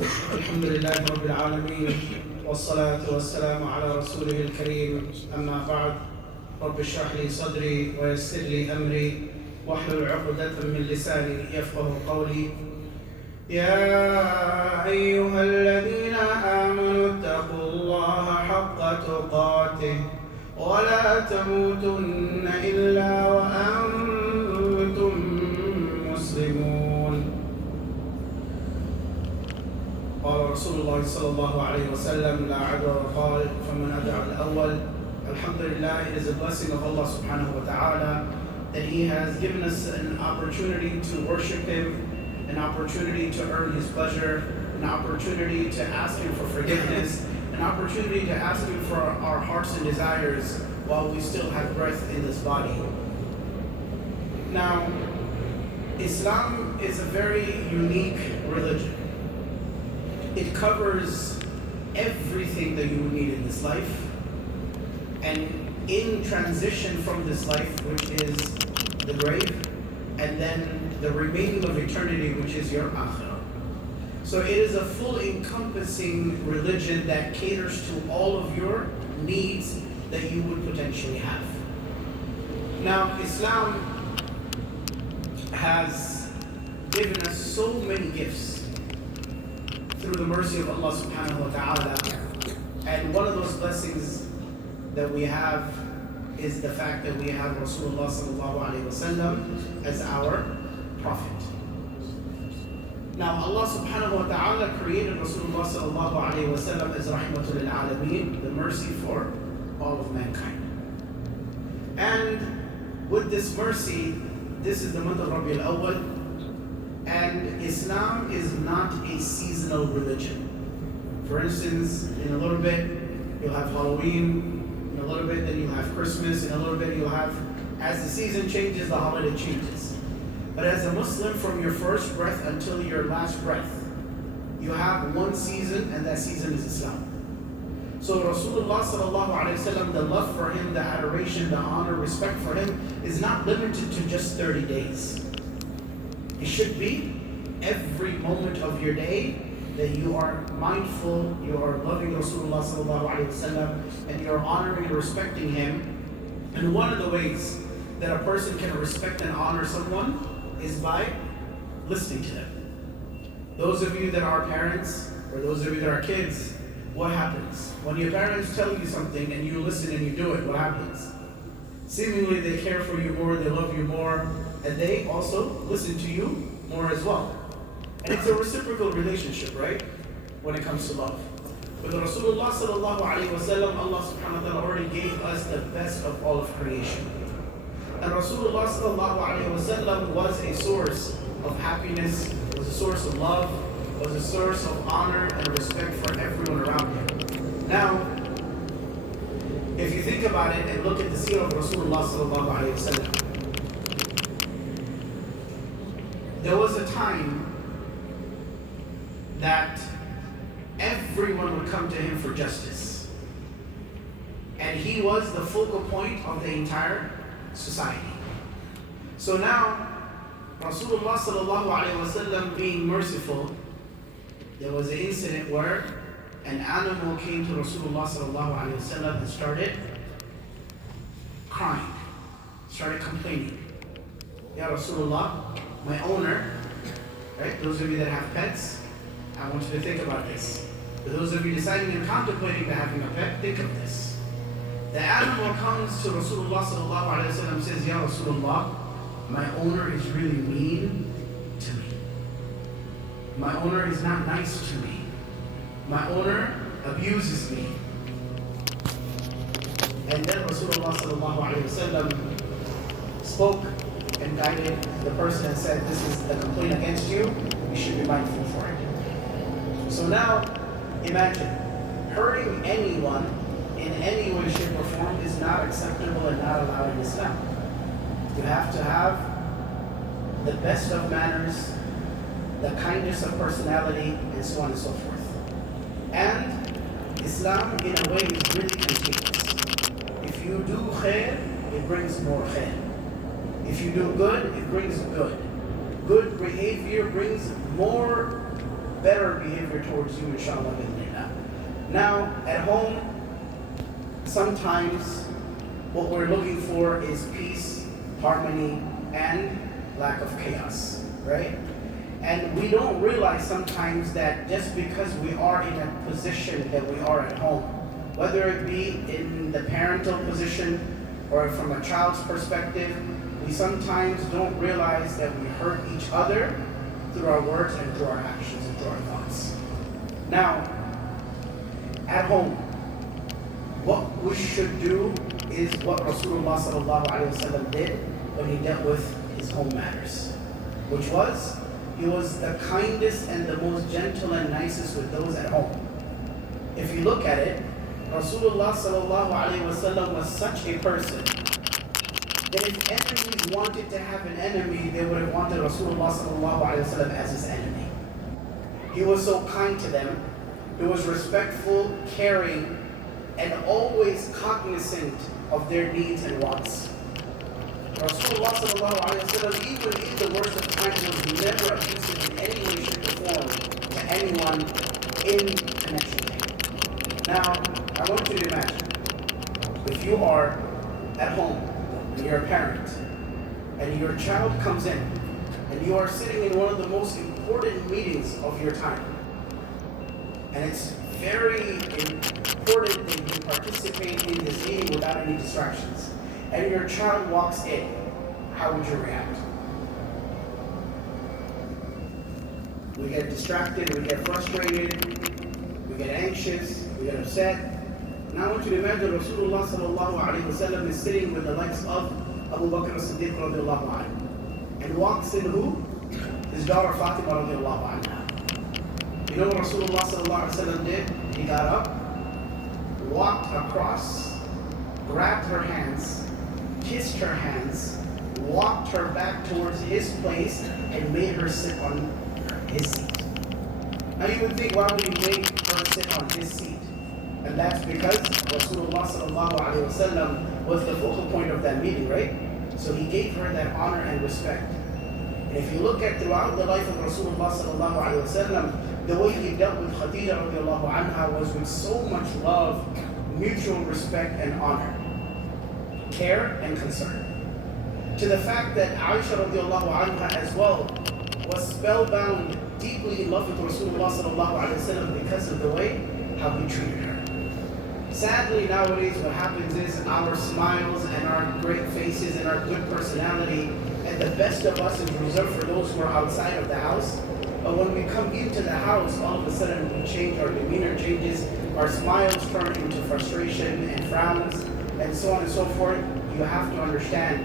الحمد لله رب العالمين والصلاة والسلام على رسوله الكريم أما بعد رب اشرح لي صدري ويسر لي أمري واحلل عقدة من لساني يفقه قولي يا أيها الذين آمنوا اتقوا الله حق تقاته ولا تموتن إلا وأنتم مسلمون. قال رسول الله صلى الله عليه وسلم لا عدوى قال فمن أدعى الأول. Alhamdulillah, it is a blessing of Allah subhanahu wa ta'ala that He has given us an opportunity to worship Him, an opportunity to earn His pleasure, an opportunity to ask Him for forgiveness, an opportunity to ask Him for our hearts and desires while we still have breath in this body. Now, Islam is a very unique religion. It covers everything that you would need in this life, and in transition from this life, which is the grave, and then the remaining of eternity, which is your akhirah. So it is a full encompassing religion that caters to all of your needs that you would potentially have. Now, Islam has given us so many gifts through the mercy of Allah subhanahu wa ta'ala, and one of those blessings that we have is the fact that we have Rasulullah sallallahu alayhi wa sallam as our prophet. Now Allah subhanahu wa ta'ala created Rasulullah sallallahu alayhi wa sallam as rahmatul lil alameen, the mercy for all of mankind. And with this mercy, this is the month of Rabiul Awwal, and Islam is not a seasonal religion. For instance, in a little bit you'll have Halloween, in a little bit then you'll have Christmas, in a little bit you'll have, as the season changes, the holiday changes. But as a Muslim, from your first breath until your last breath, you have one season, and that season is Islam. So Rasulullah sallallahu alayhi wa sallam, the love for him, the adoration, the honor, respect for him is not limited to just 30 days. It should be every moment of your day that you are mindful, you are loving Rasulullah sallallahu alayhi wa sallam, and you are honoring and respecting him. And one of the ways that a person can respect and honor someone is by listening to them. Those of you that are parents, or those of you that are kids, what happens? When your parents tell you something and you listen and you do it, what happens? Seemingly they care for you more, they love you more, and they also listen to you more as well. And it's a reciprocal relationship, right? When it comes to love. With Rasulullah sallallahu alayhi wa sallam, Allah subhanahu wa ta'ala already gave us the best of all of creation. And Rasulullah sallallahu alayhi wa sallam was a source of happiness, was a source of love, was a source of honor and respect for everyone around him. Now, if you think about it and look at the seerah of Rasulullah sallallahu alayhi wa sallam, there was a time that everyone would come to him for justice. And he was the focal point of the entire society. So now, Rasulullah sallallahu alayhi wa sallam being merciful, there was an incident where an animal came to Rasulullah sallallahu alayhi wa sallam and started crying, started complaining. Ya Rasulullah, my owner, right? Those of you that have pets, I want you to think about this. For those of you deciding and contemplating having a pet, think of this. The animal comes to Rasulullah sallallahu alayhi wa sallam and says, Ya Rasulullah, my owner is really mean to me. My owner is not nice to me. My owner abuses me. And then Rasulullah sallallahu alayhi wa sallam spoke and guided the person and said, this is a complaint against you, you should be mindful for it. So now, imagine, hurting anyone in any way, shape, or form is not acceptable and not allowed in Islam. You have to have the best of manners, the kindness of personality, and so on and so forth. And Islam, in a way, is really contagious. If you do khair, it brings more khair. If you do good, it brings good. Good behavior brings more better behavior towards you, inshallah. Now, at home, sometimes what we're looking for is peace, harmony, and lack of chaos, right? And we don't realize sometimes that just because we are in a position that we are at home, whether it be in the parental position or from a child's perspective, we sometimes don't realize that we hurt each other through our words and through our actions and through our thoughts. Now, at home, what we should do is what Rasulullah sallallahu alaihi wasallam did when he dealt with his home matters, which was, he was the kindest and the most gentle and nicest with those at home. If you look at it, Rasulullah sallallahu alaihi wasallam was such a person that if enemies wanted to have an enemy, they would have wanted Rasulullah sallallahu alaihi wasallam as his enemy. He was so kind to them. He was respectful, caring, and always cognizant of their needs and wants. Rasulullah sallallahu alaihi wasallam, even in the worst of times, was never abusive in any way, shape, or form to anyone in connection to him. Now, I want you to imagine, if you are at home, and you're a parent, and your child comes in, and you are sitting in one of the most important meetings of your time, and it's very important that you participate in this meeting without any distractions, and your child walks in, how would you react? We get distracted, we get frustrated, we get anxious, we get upset. Now I want you to imagine Rasulullah sallallahu alaihi wasallam is sitting with the likes of Abu Bakr as-Siddiq radiallahu anhu, and walks in who? His daughter Fatima radiallahu anha. You know what Rasulullah sallallahu alaihi wasallam did? He got up, walked across, grabbed her hands, kissed her hands, walked her back towards his place, and made her sit on his seat. Now you would think, why would he make her sit on his seat? And that's because Rasulullah sallallahu alaihi wasallam was the focal point of that meeting, right? So he gave her that honor and respect. And if you look at throughout the life of Rasulullah sallallahu alaihi wasallam, the way he dealt with Khadija radiallahu anha was with so much love, mutual respect and honor, care and concern. To the fact that Aisha radiallahu anha as well was spellbound, deeply in love with Rasulullah sallallahu alaihi wasallam because of the way how he treated her. Sadly, nowadays what happens is our smiles and our great faces and our good personality and the best of us is reserved for those who are outside of the house. But when we come into the house, all of a sudden we change, our demeanor changes, our smiles turn into frustration and frowns and so on and so forth. You have to understand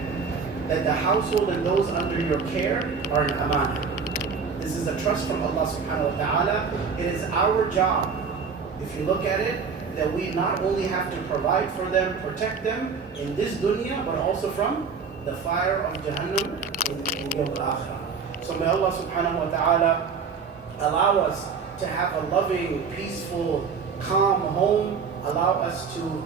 that the household and those under your care are an amanah. This is a trust from Allah subhanahu wa ta'ala. It is our job, if you look at it, that we not only have to provide for them, protect them in this dunya, but also from the fire of Jahannam in Yawm al-Akhirah. So may Allah subhanahu wa ta'ala allow us to have a loving, peaceful, calm home, allow us to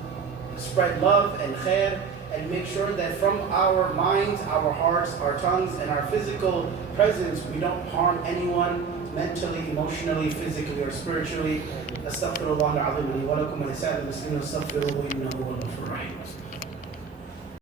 spread love and khair, and make sure that from our minds, our hearts, our tongues, and our physical presence, we don't harm anyone mentally, emotionally, physically, or spiritually. أستغفر الله العظيم لي ولكم ولسائر المسلمين استغفروه إنه هو الغفور الرحيم.